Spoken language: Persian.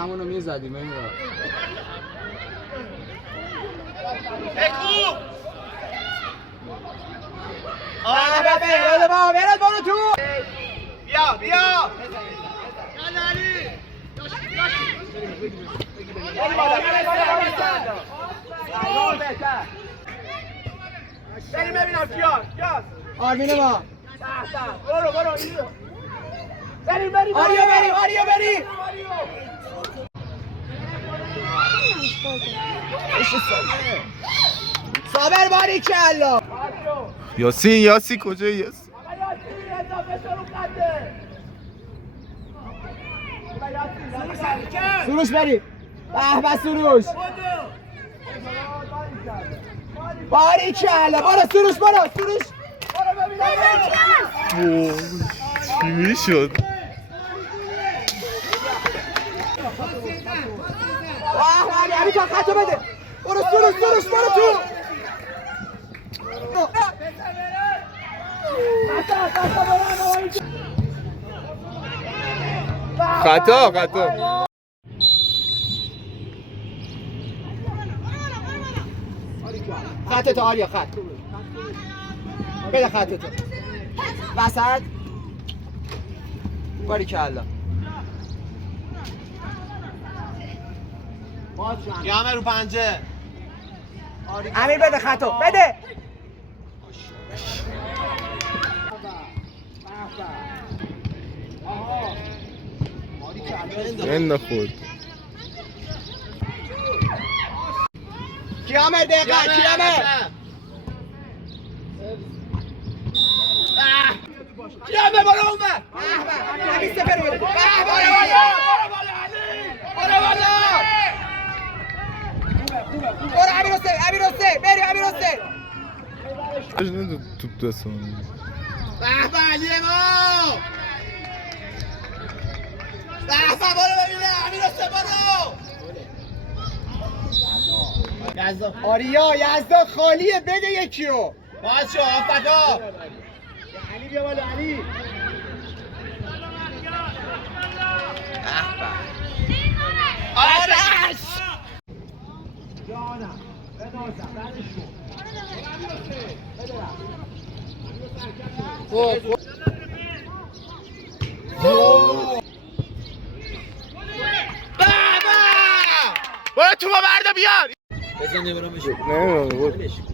همونو میزدیم این را برد برو تو بیا بیا بریم ببینم کیاست آرمین ما برو بریم آریا بریم صابر باری کلا یاسی کجایی یاسی؟ سروش بریم به سروش باری کلا برو سروش چی میشد؟ علی تا خطو بده برو سروش برو تو خطا خط تو آریا خط بده خط تو وسط باری کلا یامه رو پنجه امیر بده خطو بده این نخورد کیامر دقیقه کیامر برو اومه همین سفر بده برو امیر حسین بری امیر حسین اجنه توپ دستم به علی ما برو ببینه امیر حسین برو آریا یزدان خالیه بده یکیو باید شو آفتا علی بیا بالا علی آرش جانم بدازم بعدش باید تو با برده بیار بزنه برامشو نه